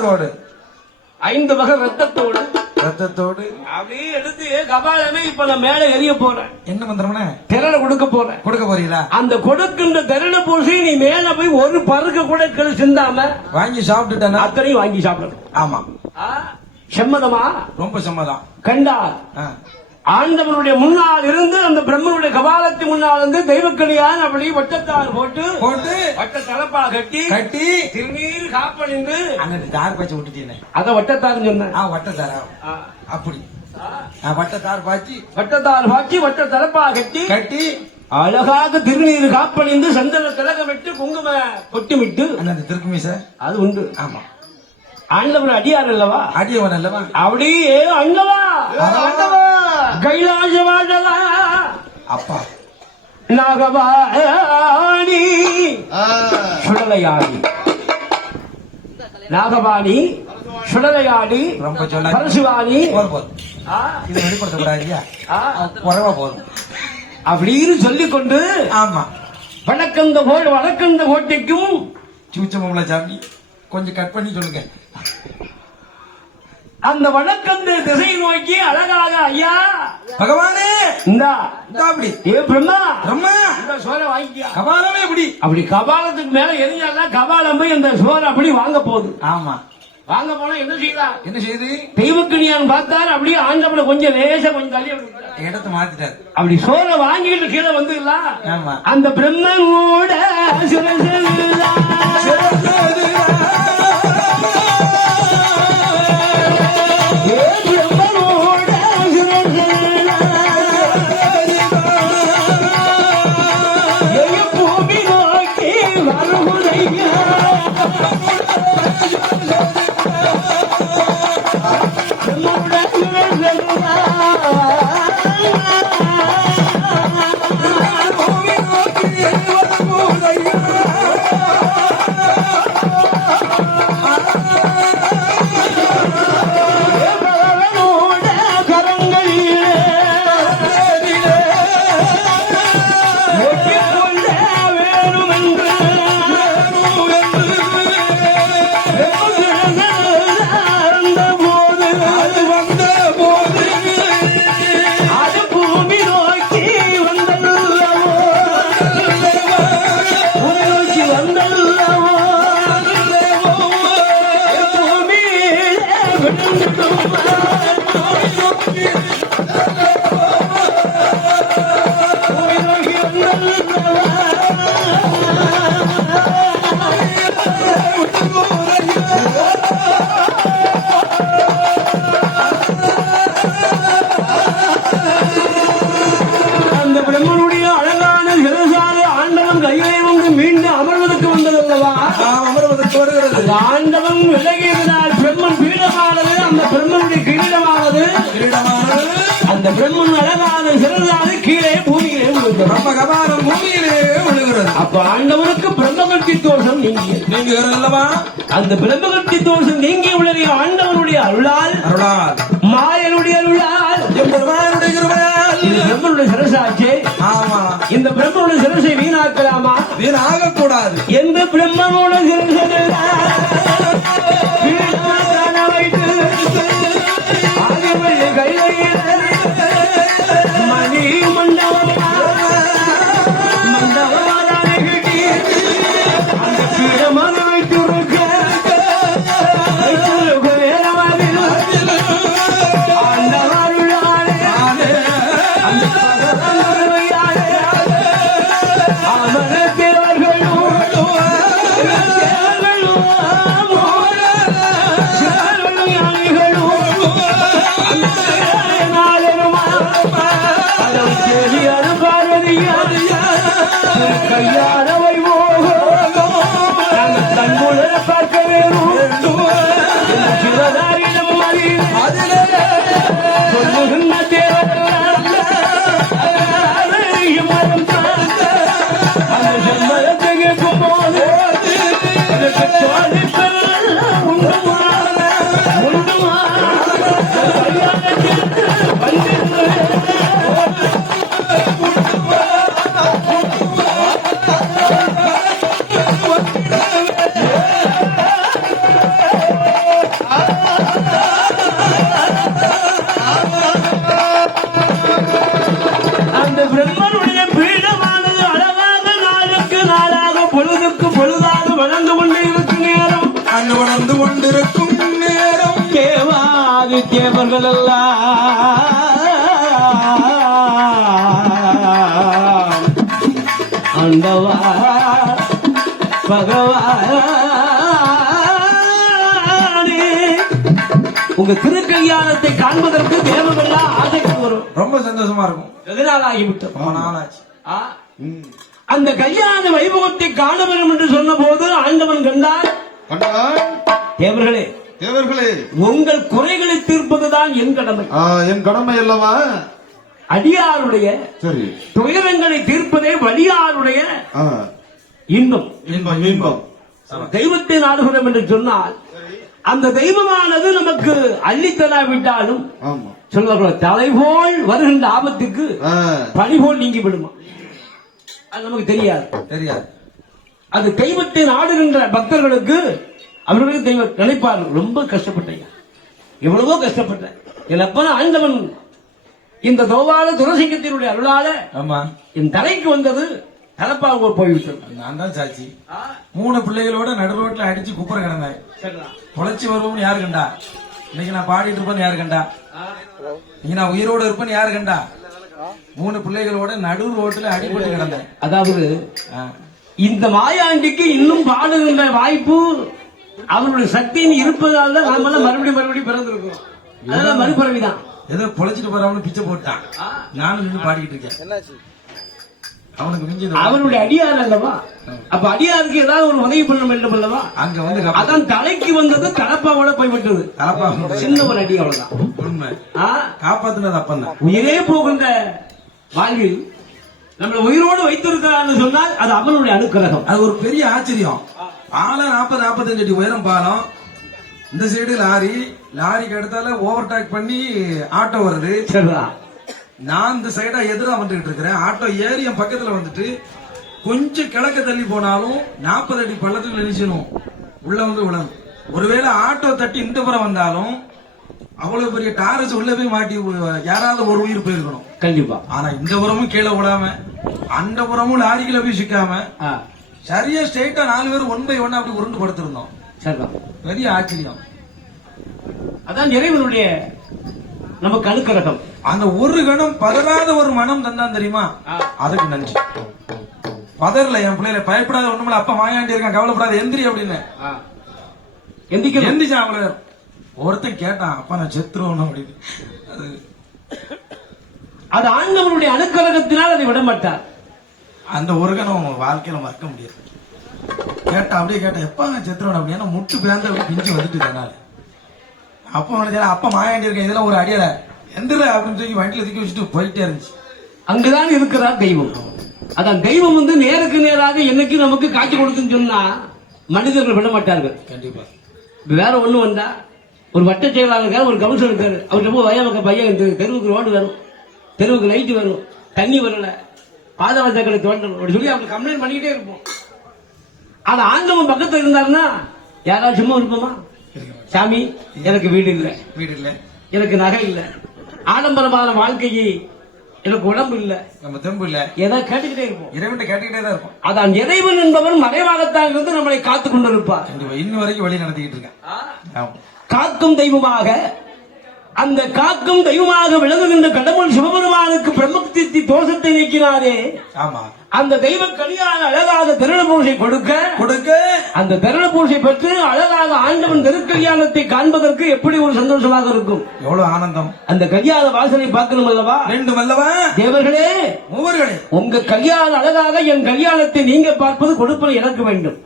மோரோடு 5 வகை ரத்தத்தோடு அப்படியே எடுத்து கபாலமே இப்ப நான் மேல எரிய போறேன். என்ன பண்றோம்னா திரள கொடுக்க போறீங்களா? அந்த கொடுக்கின்ற திரள பூசி நீ மேல போய் ஒரு பருக்க கூட சிந்தாம வாங்கி சாப்பிட்டுட்டா அத்தனையும் வாங்கி சாப்பிடணும். ஆமா, செம்மதமா? ரொம்ப செம்மதம். கண்டார் ஆண்டவனுடைய முன்னால் இருந்து அந்த பிரம்மனுடைய கபாலத்து முன்னால் வந்து தெய்வக்கணியான் அப்படி வட்டத்தால் போட்டு வட்ட தலப்பா கட்டி திருநீர் காப்பணிந்து அங்க தார் பாய்ச்சி விட்டுட்டீங்க. அத வட்டத்தார் சொன்னேன். வட்டத்தாரா? அப்படி வட்டத்தார் பாய்ச்சி வட்ட தலப்பா கட்டி அழகாக திருநீர் காப்பணிந்து சந்தன திலகமிட்டு குங்கும கொட்டிமிட்டு திருக்குமே சார் அது உண்டு. ஆமா, ஆண்டவன் அடியார் அல்லவா? அடியவன் அல்லவா? அப்படியே அண்டவா கைலாசவாடவா அப்பா நாகபாணி சுடலையாடி நாகபாணி சுடலையாடி ரொம்ப சொல்ல பரசுவாணி இது வெளிப்படுத்தக்கூடாது. குறைவா போதும் அப்படின்னு சொல்லிக்கொண்டு ஆமா வணக்கந்த கோட்டைக்கும் சூச்சமுள்ள சாமி கொஞ்சம் கட் பண்ணி சொல்லுங்க. அந்த வணக்கந்த திசை நோக்கி அழகாக ஐயா பகவானே இந்தா அப்படி பிரம்மா இந்த சோற வாங்கிக்க. கபாலமே அப்படி கபாலத்துக்கு மேல எரிஞ்சாதான் கபாலம் போய் அந்த சோற அப்படி வாங்க போகுது. ஆமா, வாங்க போனா என்ன செய்யுது? தெய்வக்கணியான் பார்த்தாரு அப்படியே ஆண்டவனை கொஞ்சம் லேசா கொஞ்சம் தள்ளி இடத்தை மாத்திட்டாரு. அப்படி சோற வாங்கிட்டு கீழே வந்துடல. அந்த பிரம்மனோட ஆண்டவன் விலகியதனால் பிரம்மன் பீடமானது. அந்த பிரம்மனுடைய கிரீடமானது அந்த பிரம்மன் அழகான சிறந்தாது கீழே பூமியிலே விழுகிறது. பூமியிலே விழுகிறது. அப்ப ஆண்டவனுக்கு பிரம்மகத்தி தோஷம் நீங்கியல்லவா? அந்த பிரம்மகத்தி தோஷம் நீங்கி உள்ளது ஆண்டவனுடைய அருளால் மாயனுடைய அருளால் இது பிரம்மனுடைய சிரசாச்சே. ஆமா, இந்த பிரம்மனுடைய சிரசை வீணாக்கலாமா? வீணாக கூடாது. எந்த பிரம்மனோட சிரசை மணி மண்டபம் அந்த பீடமான கையானவை கண்முழ பார்க்க வேணும் சிவதாரிடம் சொல்லுகின்ற தேவரம் அந்த செம்மரத்தை கேட்கும் போது வந்து கொண்டிருக்கும் நேரம் தேவாதி தேவர்கள் எல்லாம் ஆண்டவா பகவானே உங்க திருக்கல்யாணத்தை காண்பதற்கு தேவர்கள்லாம் ஆசைக்கு வரும். ரொம்ப சந்தோஷமா இருக்கும். வெகு நாள் ஆகிவிட்டோம். ரொம்ப நாளாச்சு. அந்த கல்யாண வைபவத்தை காண வேண்டும் என்று சொன்ன போது ஆண்டவன் கண்டார். தேவர்களே தேவர்களே, உங்கள் குறைகளை தீர்ப்பதுதான் என் கடமை. என் கடமை அல்லவா? அடியாருடைய சரி, துயரங்களை தீர்ப்பதே வலியாருடைய இன்பம். இன்பம் இன்பம். தெய்வத்தை நாடுகிறோம் என்று சொன்னால் அந்த தெய்வமானது நமக்கு அள்ளித்தராவிட்டாலும் சொல்வார்கள் தலைபோல் வருகின்ற ஆபத்துக்கு பனிபோல் நீங்கி விடுமா, அது நமக்கு தெரியாது. அது தெய்வத்தை நாடுகின்ற பக்தர்களுக்கு அவர்களுக்கு தெய்வம் நினைப்பார்கள். ரொம்ப கஷ்டப்பட்டேன், எவ்வளவோ கஷ்டப்பட்டேன். என் அப்பன ஆண்டவன் இந்த தோவால துரசிங்கத்தினுடைய அருளால என் தலைக்கு வந்தது தலப்பாக போய்விட்டது. நான் தான் சாட்சி. 3 பிள்ளைகளோட நடு ரோட்ல அடிச்சு குப்புற கிடந்தேன். பொழைச்சி வருவோம்னு யாரு கண்டா? இன்னைக்கு நான் பாடிட்டு இருப்பேன்னு யாரு கண்டா? இன்னைக்கு நான் உயிரோடு இருப்பேன்னு யாரு கண்டா? 3 பிள்ளைகளோட நடு ரோட்ல அடிபட்டு கிடந்தேன். அதாவது இந்த மாயாண்டிக்கு இன்னும் பாடுகின்ற வாய்ப்பு அவருடைய சக்தியின் இருப்பதால் தான் நாம மறுபடியும் பிறந்திருக்கிறோம். அதெல்லாம் மறுபிறவிதான். ஏதோ பொழைச்சிட்டு போறான்னு பிச்சை போட்டான். நானும் நின்று பாடிக்கிட்டு இருக்கேன். அவனுக்கு மிஞ்சி அவருடைய அடியார் அல்லவா? அப்ப அடியாருக்கு ஏதாவது ஒரு உதவி பண்ண வேண்டும் அல்லவா? அங்க வந்து அதான் தலைக்கு வந்தது தலப்பாவோட போய்விட்டது. சின்ன ஒரு அடி, அவ்வளவுதான் உண்மை. காப்பாத்தினது அப்பன் தான். உயிரே போகின்ற வாழ்வில் நம்மளை உயிரோடு வைத்திருக்கிறான்னு சொன்னால் அது அவனுடைய அனுக்கிரகம். அது ஒரு பெரிய ஆச்சரியம். பாலம் 40-45 அடி உயரம் பாலம். இந்த சைடு லாரிக்கு அடுத்தால ஓவர் டேக் பண்ணி ஆட்டோ வருது. நான் இந்த சைடா எதிரா வந்துட்டு இருக்கிறேன். ஆட்டோ ஏறி என் பக்கத்துல வந்துட்டு கொஞ்சம் கிழக்க தள்ளி போனாலும் 40 அடி பள்ளத்துக்கு நினைச்சணும் உள்ள வந்து விழணும். ஒருவேளை ஆட்டோ தட்டி இந்த புறம் வந்தாலும் அவ்வளவு பெரிய டாரஸ் உள்ள போய் மாட்டி யாராவது ஒரு உயிர் போயிருக்கணும் கண்டிப்பா. ஆனா இந்த புறமும் கீழே விடாம அந்த புறமும் லாரிக்குள்ள போய் சிக்காம சரியா ஸ்ட்ரெயிட்டா 4 பேர் 1 by 1 அப்படி உருண்டு படுத்திருந்தோம். பெரிய ஆச்சரியம். அதான் இறைவனுடைய நமக்கு அனுக்கிரகம். அந்த ஒரு கணம் பதறாத ஒரு மனம் தந்தான் தெரியுமா? அதுக்கு நன்றி. பதறல என் பிள்ளைல, பயப்படாத, ஒண்ணுமில்ல, அப்பா மாயாண்டி இருக்கான், கவலைப்படாத, எந்திரி அப்படின்னு எந்திரிச்சான். அவள ஒருத்தன் கேட்டான், அப்பா நான் செத்துருவோம் அப்படின்னு. அது ஆண்டவனுடைய அனுக்கிரகத்தினால் அதை விட மாட்டார். அந்த ஒரு கணம் வாழ்க்கையில மறக்க முடியாது. கேட்டா அப்படியே கேட்டா எப்ப நான் செத்துருவேன் அப்படின்னா முட்டு பேந்த பிஞ்சு வந்துட்டு அதனால அப்பா அப்பா மாயாண்டி இருக்கேன், இதெல்லாம் ஒரு அடியல எந்திர அப்படின்னு சொல்லி வண்டியில தூக்கி வச்சுட்டு போயிட்டே இருந்துச்சு. அங்குதான் இருக்கிறார் தெய்வம். அதான் தெய்வம் வந்து நேருக்கு நேராக என்னைக்கு நமக்கு காட்சி கொடுத்துன்னு சொன்னா மனிதர்கள் விட மாட்டார்கள். கண்டிப்பா. வேற ஒண்ணு வந்தா ஒரு வட்ட செயலாளர் இருக்காரு, ஒரு கவுன்சிலர் இருக்காரு, அவர்கிட்ட போய் வயமக்க பையன் தெருவுக்கு ரோடு வேணும், தெருவுக்கு லைட் வேணும், தண்ணி வரல, பாதவசங்களை தோண்டணும் அப்படி சொல்லி அவங்க கம்ப்ளைண்ட் பண்ணிக்கிட்டே இருப்போம். ஆனா ஆண்டவன் பக்கத்துல இருந்தாருன்னா யாராவது சும்மா இருப்போமா? சாமி எனக்கு வீடு இல்ல, எனக்கு நகை இல்ல, ஆடம்பரமான வாழ்க்கையை, எனக்கு உடம்பு இல்ல, நம்ம தெம்பு இல்ல, ஏதாவது கேட்டுக்கிட்டே இருப்போம். இறைவன் கேட்டுக்கிட்டே தான் இருப்போம். அதான் இறைவன் என்பவன் மறைவாகத்தான் இருந்து நம்மளை காத்துக் கொண்டிருப்பார். இன்னும் வரைக்கும் வழி நடத்திக்கிட்டு இருக்கேன். காக்கும் தெய்வமாக, அந்த காக்கும் தெய்வமாக விளங்குகின்ற கடவுள் சிவபெருமானுக்கு பிரம்மத்தி தோஷத்தை நீக்கினாரே, ஆமா, அந்த தெய்வ கல்யாண அழகாக தருண பூஜை கொடுக்க அந்த தருண பூஜை பெற்று அழகாக ஆண்டவன் திருக்கல்யாணத்தை காண்பதற்கு எப்படி ஒரு சந்தோஷமாக இருக்கும், எவ்வளவு ஆனந்தம். அந்த கல்யாண வாசனை பார்க்கணும் அல்லவா, வேண்டும் அல்லவா? தேவர்களே, மூவர்களே, உங்க கல்யாண அழகாக என் கல்யாணத்தை நீங்க பார்ப்பது கொடுப்பது எனக்கு வேண்டும்.